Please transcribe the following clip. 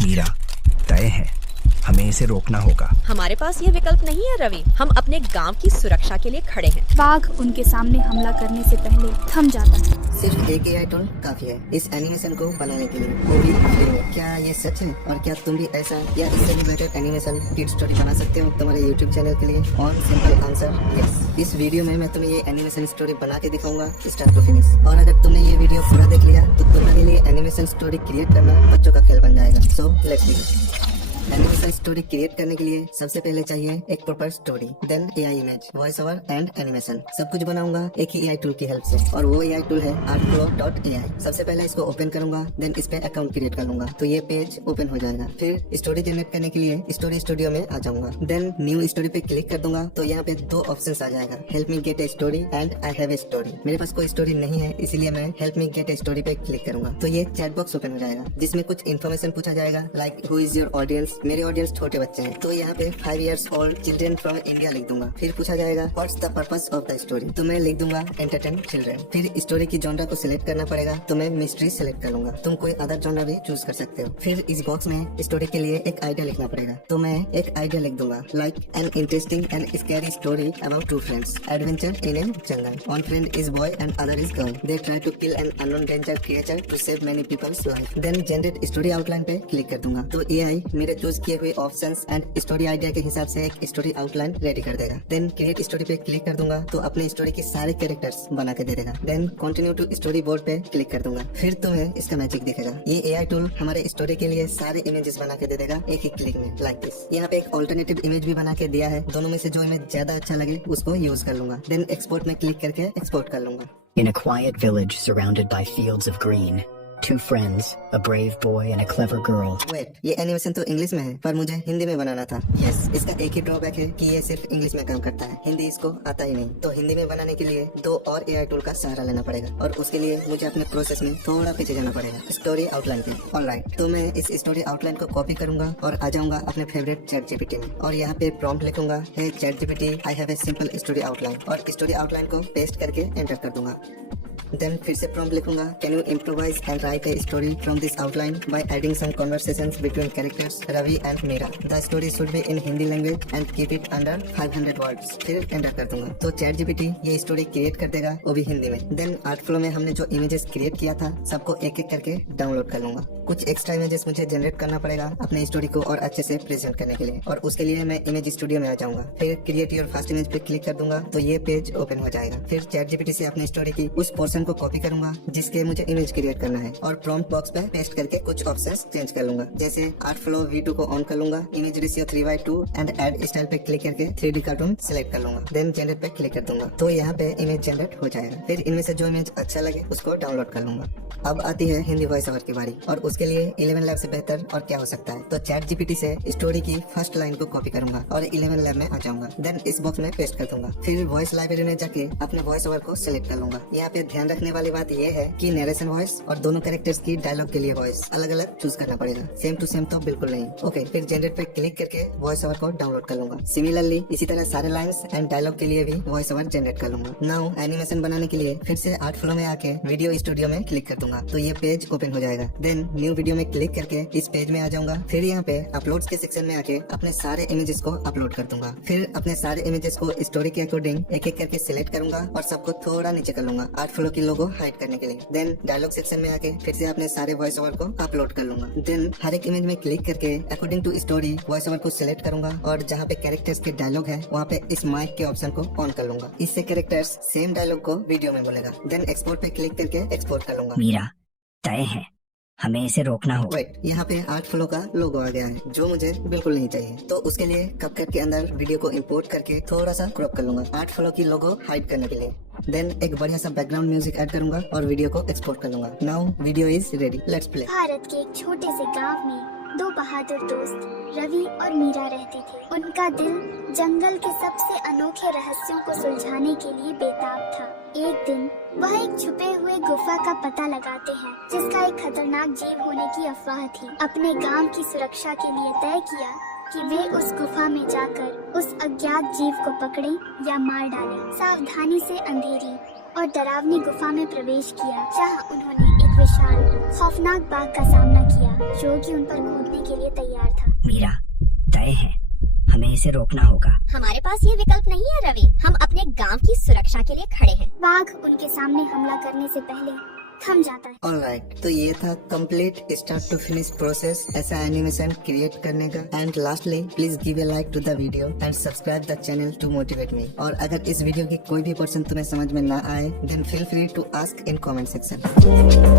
मीरा, तय है, हमें इसे रोकना होगा। हमारे पास ये विकल्प नहीं है रवि, हम अपने गांव की सुरक्षा के लिए खड़े हैं। बाघ उनके सामने हमला करने से पहले थम जाता है। सिर्फ एक AI टूल काफी है इस एनिमेशन को बनाने के लिए, वो भी फ्री में। क्या ये सच है? और क्या तुम भी ऐसा या इससे भी बेटर एनिमेशन किड स्टोरी बना सकते हो तुम्हारे YouTube चैनल के लिए? On simple answer yes. इस वीडियो में मैं तुम्हें ये एनिमेशन स्टोरी बना के दिखाऊंगा स्टार्ट टू फिनिश। और अगर तुमने ये वीडियो पूरा देख लिया तो तुम्हारे लिए एनिमेशन स्टोरी क्रिएट करना बच्चों का खेल बन जाएगा। So let's begin. Animation story create करने के लिए सबसे पहले चाहिए एक proper story, then AI image, voice over and animation. सब कुछ बनाऊंगा एक ही AI टूल की हेल्प से, और वो AI टूल है artflow.ai। सबसे पहले इसको ओपन करूंगा, देन इस पे अकाउंट क्रिएट कर लूंगा तो ये पेज ओपन हो जाएगा। फिर स्टोरी जनरेट करने के लिए स्टोरी स्टूडियो में आ जाऊंगा, देन न्यू स्टोरी पे क्लिक कर दूंगा तो यहाँ पे दो ऑप्शन आ जाएगा, help me gate a story and I have a story. मेरे पास कोई स्टोरी नहीं है इसलिए मैं help me gate a story पे क्लिक करूंगा तो ये चैट बॉक्स ओपन हो जाएगा जिसमें कुछ इन्फॉर्मेशन पूछा जाएगा, like who is your audience. मेरे ऑडियंस छोटे बच्चे हैं तो यहाँ पे 5 years old children from India लिख दूंगा। फिर पूछा जाएगा what's the purpose of the story, तो मैं लिख दूंगा एंटरटेन चिल्ड्रन। फिर स्टोरी की जॉनरा को सिलेक्ट करना पड़ेगा तो मैं मिस्ट्री सिलेक्ट कर लूंगा, तुम कोई अदर जॉनरा भी चूज कर सकते हो। फिर इस बॉक्स में स्टोरी के लिए एक आइडिया लिखना पड़ेगा तो मैं एक आइडिया लिख दूंगा, like an interesting and scary story about two friends adventure in a jungle. One friend is boy and other is girl, they try to kill an unknown danger creature to save many peoples life. Then generate story outline पे click कर दूंगा तो AI मेरे choose किए हुए options and story idea के हिसाब से एक स्टोरी आउटलाइन रेडी कर देगा। देन क्रिएट स्टोरी पे क्लिक कर दूंगा तो अपने स्टोरी के सारे कैरेक्टर्स बना के दे देगा। Then continue to storyboard पे क्लिक कर दूंगा, फिर तुम्हें इसका मैजिक दिखेगा। ये AI टूल हमारे स्टोरी के लिए सारे इमेजेस बना के दे देगा एक ही क्लिक में, लाइक दिस। यहाँ पे एक ऑल्टरनेटिव इमेज भी बना के दिया है, दोनों में से जो इमेज ज्यादा अच्छा लगे उसको यूज कर लूंगा। देन एक्सपोर्ट में क्लिक करके एक्सपोर्ट कर लूंगा। In a quiet village surrounded by fields of green, two friends, a brave boy and a clever girl. वेट, ये एनिमेशन तो इंग्लिश में है पर मुझे हिंदी में बनाना था। यस, इसका एक ही ड्रॉबैक है कि ये सिर्फ इंग्लिश में काम करता है, हिंदी इसको आता ही नहीं। तो हिंदी में बनाने के लिए दो और AI टूल का सहारा लेना पड़ेगा और उसके लिए मुझे अपने प्रोसेस में थोड़ा पीछे जाना पड़ेगा, स्टोरी आउटलाइन पे। ऑलराइट, तो मैं इस स्टोरी आउटलाइन को कॉपी करूंगा और आ जाऊंगा अपने फेवरेट ChatGPT में और यहाँ पे प्रॉम्प्ट लिखूंगा, hey ChatGPT I have a simple story outline, और स्टोरी आउटलाइन को पेस्ट करके एंटर कर दूंगा। देन फिर से प्रॉम्प्ट लिखूंगा, can you improvise and write a story from this outline by adding some conversations between characters Ravi and Meera. The story should be in Hindi language and keep it under 500 words. फिर enter कर दूंगा तो ChatGPT ये story create कर देगा, वो भी हिंदी में। देन आर्टफ्लो में हमने जो इमेजेस क्रिएट किया था सबको एक एक करके डाउनलोड कर लूंगा। कुछ एक्स्ट्रा इमेजेस मुझे जनरेट करना पड़ेगा अपने स्टोरी को और अच्छे से प्रेजेंट करने के लिए, और उसके लिए मैं इमेज स्टूडियो में आ जाऊंगा। फिर क्रिएट योर फर्स्ट इमेज पे क्लिक कर दूंगा तो ये पेज ओपन हो जाएगा। फिर ChatGPT से अपनी स्टोरी की उस पोर्शन को कॉपी करूंगा जिसके मुझे इमेज क्रिएट करना है और प्रॉम्प्ट बॉक्स पे पेस्ट करके कुछ ऑप्शंस चेंज कर लूंगा, जैसे आर्टफ्लो V2 को ऑन कर लूंगा, image ratio 3:2 and add style पे क्लिक करके 3D कार्टून सिलेक्ट कर लूंगा। देन जनरेट पे क्लिक कर दूंगा तो यहाँ पे इमेज जनरेट हो जाएगा। फिर इनमें से जो इमेज अच्छा लगे उसको डाउनलोड कर लूंगा। अब आती है हिंदी वॉइस ओवर की बारी, और उसके लिए 11 लैब से बेहतर और क्या हो सकता है। तो ChatGPT से स्टोरी की फर्स्ट लाइन को कॉपी करूंगा और 11 लैब में आ जाऊंगा। देन इस बॉक्स में पेस्ट कर दूंगा। फिर वॉइस लाइब्रेरी में जाके अपने वॉइस ओवर को सिलेक्ट कर लूंगा। यहाँ पे ध्यान रखने वाली बात ये है कि नरेशन वॉइस और दोनों कैरेक्टर्स की डायलॉग के लिए वॉइस अलग अलग चूज करना पड़ेगा, सेम टू सेम तो बिल्कुल नहीं। ओके, फिर जनरेट पे क्लिक करके वॉइस ओवर को डाउनलोड कर लूंगा। सिमिलरली इसी तरह सारे लाइन्स एंड डायलॉग के लिए भी वॉइस ओवर जनरेट कर लूंगा। नाउ एनिमेशन बनाने के लिए फिर से आर्टफ्लो में आके वीडियो स्टूडियो में क्लिक कर दूंगा तो ये पेज ओपन हो जाएगा। देन न्यू वीडियो में क्लिक करके इस पेज में आ जाऊंगा। फिर यहाँ पे अपलोड्स के सेक्शन में आके अपने सारे इमेजेस को अपलोड कर दूंगा। फिर अपने सारे इमेजेस को स्टोरी के अकॉर्डिंग एक एक करके सिलेक्ट करूंगा और सबको थोड़ा नीचे कर लूंगा आर्टफ्लो की लोगो हाइड करने के लिए। देन डायलॉग सेक्शन में आके फिर से अपने सारे वॉइस ओवर को अपलोड कर लूंगा। देन हर एक इमेज में क्लिक करके according to story voice over को सिलेक्ट करूंगा और जहाँ पे कैरेक्टर्स के डायलॉग है वहाँ पे इस माइक के ऑप्शन को ऑन कर लूंगा। इससे कैरेक्टर्स सेम डायलॉग को वीडियो में बोलेगा। देन एक्सपोर्ट पे क्लिक करके एक्सपोर्ट कर लूंगा। मीरा, तय है, हमें इसे रोकना होगा। वेट, यहाँ पे आर्टफ्लो का लोगो आ गया है जो मुझे बिल्कुल नहीं चाहिए, तो उसके लिए CapCut के अंदर वीडियो को इंपोर्ट करके थोड़ा सा क्रॉप कर लूंगा आर्टफ्लो की लोगो हाइड करने के लिए। देन एक बढ़िया सा बैकग्राउंड म्यूजिक ऐड करूंगा और वीडियो को एक्सपोर्ट कर लूंगा। Now video is ready, let's play. Bharat के एक छोटे से गांव में दो बहादुर दोस्त रवि और मीरा रहते थे। उनका दिल जंगल के सबसे अनोखे रहस्यों को सुलझाने के लिए बेताब था। एक दिन वह एक छुपे हुए गुफा का पता लगाते हैं जिसका एक खतरनाक जीव होने की अफवाह थी। अपने गांव की सुरक्षा के लिए तय किया कि वे उस गुफा में जाकर उस अज्ञात जीव को पकड़ें या मार डालें। सावधानी से अंधेरी और डरावनी गुफा में प्रवेश किया जहां उन्होंने एक विशाल खौफनाक बाघ का सामना किया जो कि उन पर कूदने के मीरा, तय है, हमें इसे रोकना होगा। हमारे पास ये विकल्प नहीं है रवि, हम अपने गांव की सुरक्षा के लिए खड़े हैं। बाघ उनके सामने हमला करने से पहले थम जाता है। ऑलराइट, तो ये था complete start to finish process ऐसा एनिमेशन क्रिएट करने का। And lastly please give a like to the video and subscribe the channel to motivate me. और अगर इस वीडियो की कोई भी पर्सन तुम्हें समझ में ना आए then feel free to ask in comment section.